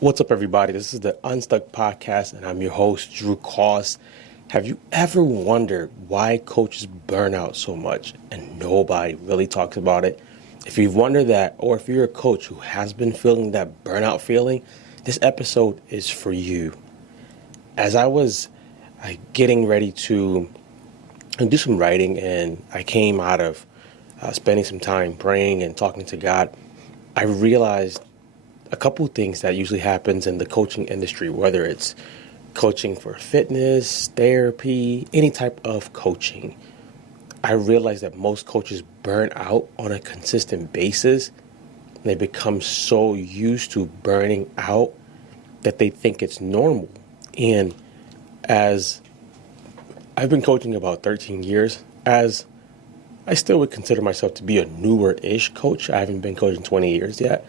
What's up, everybody? This is the Unstuck Podcast, and I'm your host, Drew Koss. Have you ever wondered why coaches burn out so much and nobody really talks about it? If you've wondered that, or if you're a coach who has been feeling that burnout feeling, this episode is for you. As I was getting ready to do some writing, and I came out of spending some time praying and talking to God, I realized a couple of things that usually happens in the coaching industry, whether it's coaching for fitness, therapy, any type of coaching. I realized that most coaches burn out on a consistent basis. They become so used to burning out that they think it's normal. And as I've been coaching about 13 years, as I still would consider myself to be a newer-ish coach. I haven't been coaching 20 years yet.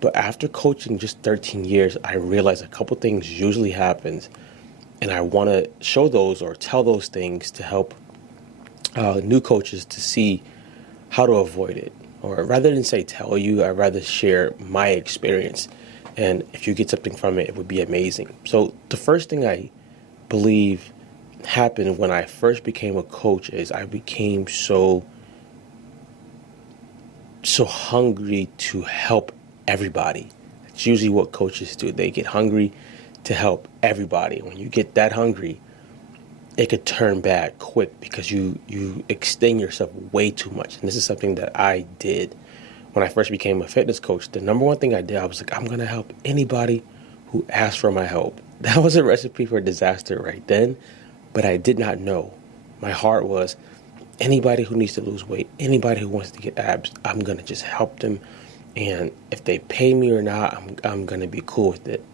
But after coaching just 13 years, I realized a couple things usually happens, and I want to show those or tell those things to help new coaches to see how to avoid it. Or rather than say tell you, I'd rather share my experience. And if you get something from it, it would be amazing. So the first thing I believe happened when I first became a coach is I became so hungry to help everybody. It's usually what coaches do. They get hungry to help everybody. When you get that hungry, it could turn bad quick because you extend yourself way too much. And this is something that I did when I first became a fitness coach. The number one thing I did, I was like, I'm going to help anybody who asks for my help. That was a recipe for disaster right then, but I did not know. My heart was anybody who needs to lose weight, anybody who wants to get abs, I'm going to just help them. And if they pay me or not, I'm going to be cool with it.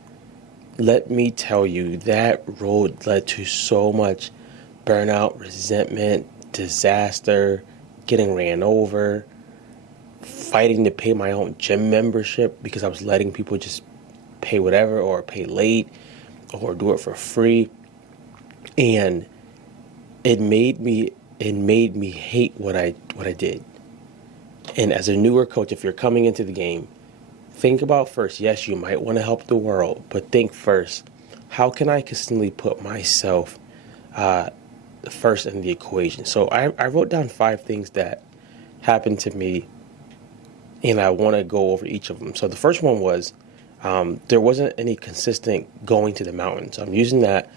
Let me tell you, that road led to so much burnout, resentment, disaster, getting ran over, fighting to pay my own gym membership because I was letting people just pay whatever or pay late or do it for free. And it made me hate what I did. And as a newer coach, if you're coming into the game, think about first, yes, you might want to help the world, but think first, how can I consistently put myself first in the equation? So I wrote down 5 things that happened to me, and I want to go over each of them. So the first one was there wasn't any consistent going to the mountains. I'm using that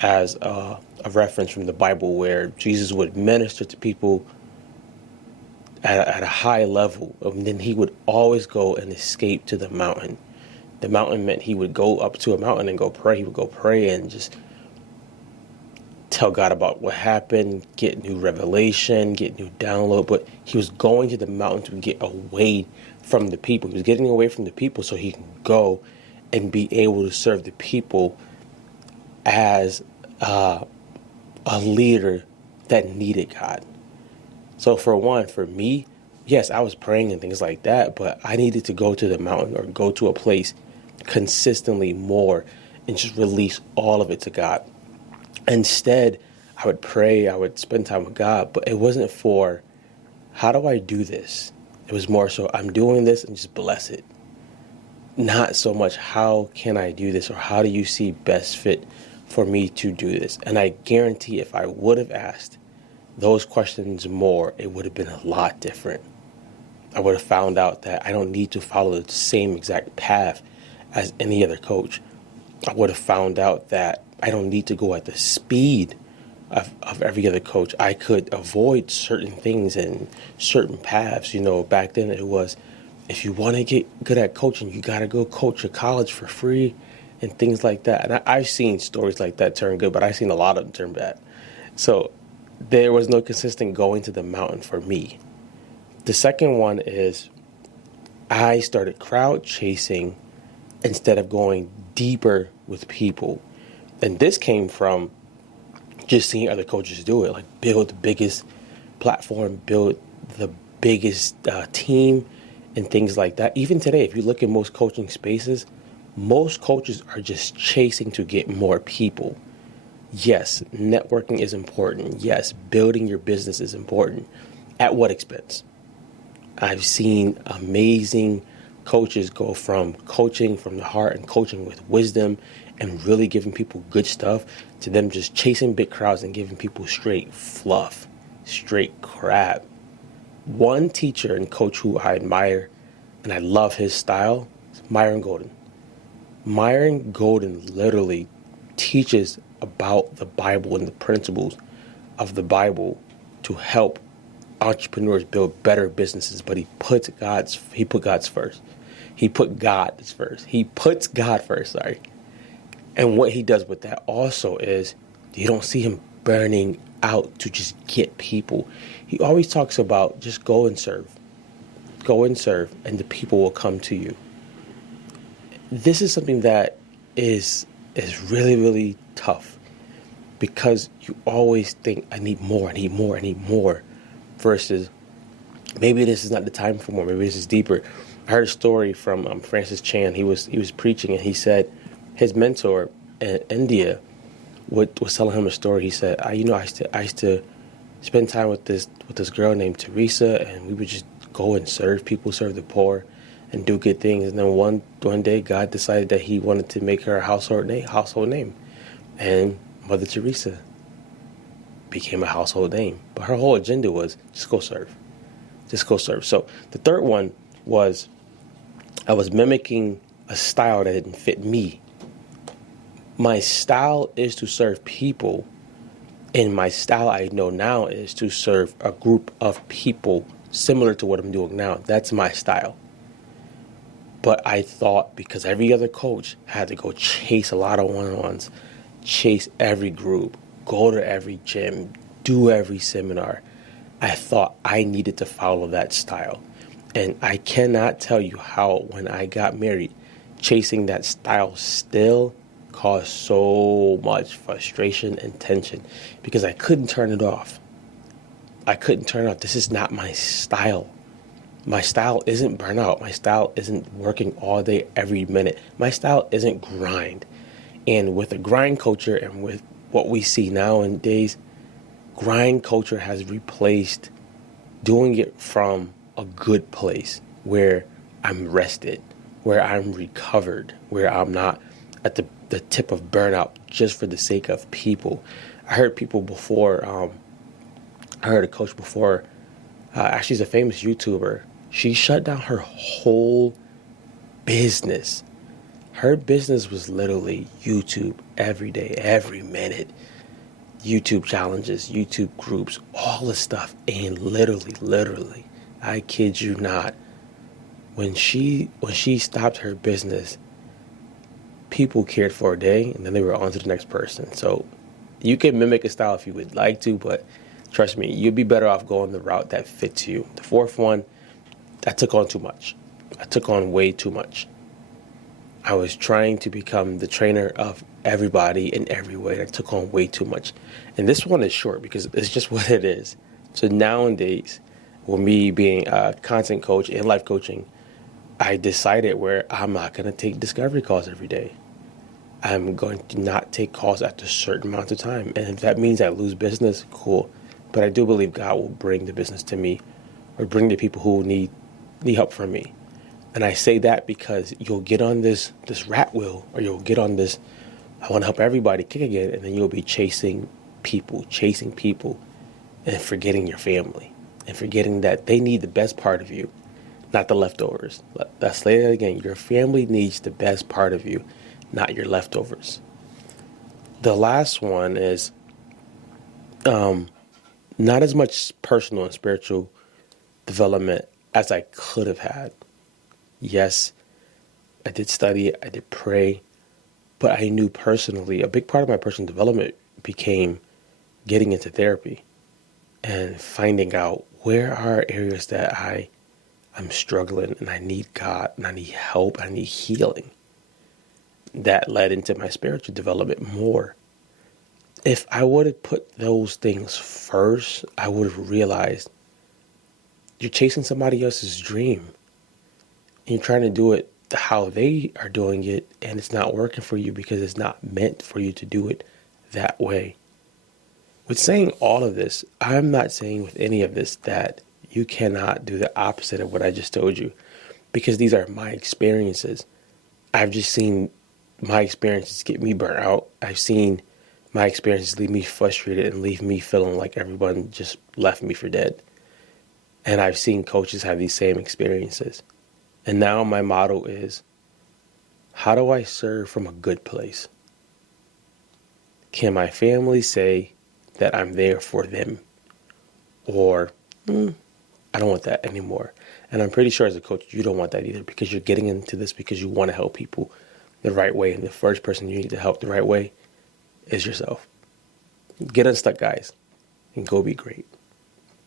as a reference from the Bible where Jesus would minister to people at a high level, and then he would always go and escape to the mountain. The mountain meant he would go up to a mountain and go pray. He would go pray and just tell God about what happened, get new revelation, get new download. But he was going to the mountain to get away from the people. He was getting away from the people so he can go and be able to serve the people as a leader that needed God. So for me, yes, I was praying and things like that, but I needed to go to the mountain or go to a place consistently more and just release all of it to God. Instead, I would pray, I would spend time with God, but it wasn't for, how do I do this? It was more so, I'm doing this and just bless it. Not so much, how can I do this, or how do you see best fit for me to do this? And I guarantee if I would have asked those questions more, it would have been a lot different. I would have found out that I don't need to follow the same exact path as any other coach. I would have found out that I don't need to go at the speed of every other coach. I could avoid certain things and certain paths. Back then it was, if you want to get good at coaching, you got to go coach at college for free and things like that. And I've seen stories like that turn good, but I've seen a lot of them turn bad. So there was no consistent going to the mountain for me. The second one is I started crowd chasing instead of going deeper with people. And this came from just seeing other coaches do it, like build the biggest platform, build the biggest team and things like that. Even today, if you look at most coaching spaces, most coaches are just chasing to get more people. Yes, networking is important. Yes, building your business is important. At what expense? I've seen amazing coaches go from coaching from the heart and coaching with wisdom and really giving people good stuff to them just chasing big crowds and giving people straight fluff, straight crap. One teacher and coach who I admire and I love his style is Myron Golden. Myron Golden literally teaches about the Bible and the principles of the Bible to help entrepreneurs build better businesses, but he put God's first. He put God first. He puts God first, sorry. And what he does with that also is you don't see him burning out to just get people. He always talks about just go and serve. Go and serve, and the people will come to you. This is something that is really, really tough because you always think, I need more, versus maybe this is not the time for more, maybe this is deeper. I heard a story from Francis Chan. He was preaching, and he said his mentor in India was telling him a story. He said, I used to spend time with this girl named Teresa, and we would just go and serve people, serve the poor, and do good things. And then one day, God decided that He wanted to make her a household name, and Mother Teresa became a household name. But her whole agenda was just go serve, just go serve. So the third one was I was mimicking a style that didn't fit me. My style is to serve people, and my style I know now is to serve a group of people similar to what I'm doing now. That's my style. But I thought because every other coach had to go chase a lot of one-on-ones, chase every group, go to every gym, do every seminar, I thought I needed to follow that style. And I cannot tell you how, when I got married, chasing that style still caused so much frustration and tension because I couldn't turn it off. This is not my style. My style isn't burnout. My style isn't working all day, every minute. My style isn't grind. And with the grind culture and with what we see nowadays, grind culture has replaced doing it from a good place where I'm rested, where I'm recovered, where I'm not at the tip of burnout just for the sake of people. I heard people before, I heard a coach before, actually she's a famous YouTuber. She shut down her whole business. Her business was literally YouTube every day, every minute. YouTube challenges, YouTube groups, all this stuff. And literally, I kid you not, when she stopped her business, people cared for a day and then they were on to the next person. So you can mimic a style if you would like to, but trust me, you'd be better off going the route that fits you. The fourth one, I took on too much. I took on way too much. I was trying to become the trainer of everybody in every way. I took on way too much. And this one is short because it's just what it is. So nowadays, with me being a content coach and life coaching, I decided where I'm not going to take discovery calls every day. I'm going to not take calls after a certain amount of time. And if that means I lose business, cool. But I do believe God will bring the business to me or bring the people who need help from me. And I say that because you'll get on this rat wheel, or you'll get on this, I want to help everybody kick again, and then you'll be chasing people, and forgetting your family, and forgetting that they need the best part of you, not the leftovers. Let's say that again. Your family needs the best part of you, not your leftovers. The last one is not as much personal and spiritual development as I could have had. Yes, I did study, I did pray, but I knew personally, a big part of my personal development became getting into therapy and finding out where are areas that I'm struggling and I need God and I need help, I need healing. That led into my spiritual development more. If I would have put those things first, I would have realized you're chasing somebody else's dream. And you're trying to do it how they are doing it, and it's not working for you because it's not meant for you to do it that way. With saying all of this, I'm not saying with any of this that you cannot do the opposite of what I just told you. because these are my experiences. I've just seen my experiences get me burnt out. I've seen my experiences leave me frustrated and leave me feeling like everyone just left me for dead. And I've seen coaches have these same experiences. And now my motto is, how do I serve from a good place? Can my family say that I'm there for them? Or, I don't want that anymore. And I'm pretty sure as a coach, you don't want that either, because you're getting into this because you want to help people the right way. And the first person you need to help the right way is yourself. Get unstuck, guys, and go be great.